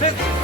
对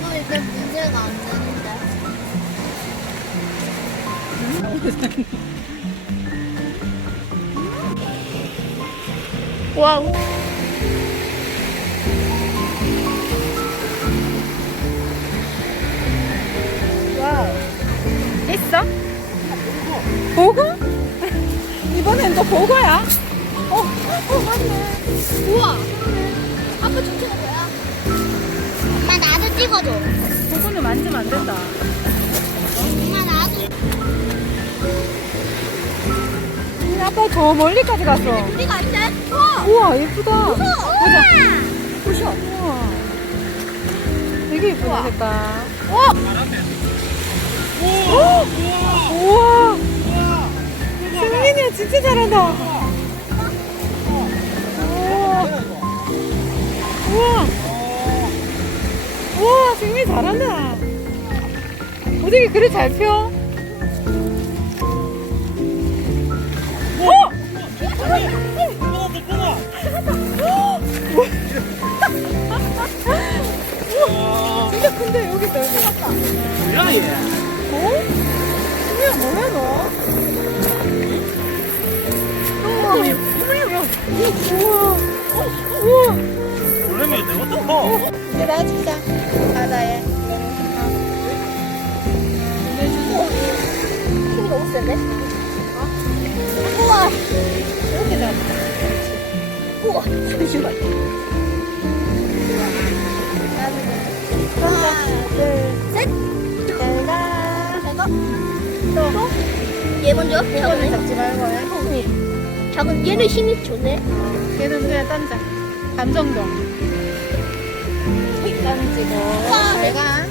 나도 이제 문제가 안 되는데. 와우. 와우. 했어? 보고? 이번엔 또 보고야? 어, 어, 맞네. 우와. 아빠 저쪽은 뭐야? 찍어줘. 보고는 만지면 안 된다. 엄마 나도. 음, 아빠 저 멀리까지 갔어. 우리가 있대. 우와. 우와, 예쁘다. 보자. 우와. 보셔. 우와. 되게 예쁘다, 색깔. 어? 우와. 승민이 진짜 잘한다. 어떻게 그래 잘 펴? 어? 진짜 큰데 여기 있다 여기. 뭐야 얘? 어? 승민아 뭐야 너? 우와. 우와. 우와. 우와. 내가 커. 이제 놔주자 바다에. 너무 센데? 우와. 이렇게 잡아. 우와. 잠시만. 하나, 둘, 셋. 잘 가. 제가 또. 얘 먼저. 작은 잡지 말고 해. 애. 작은 얘는 힘이 좋네. 얘는 그냥 던져. 반 정도. 던지고. 우와. 잘 가.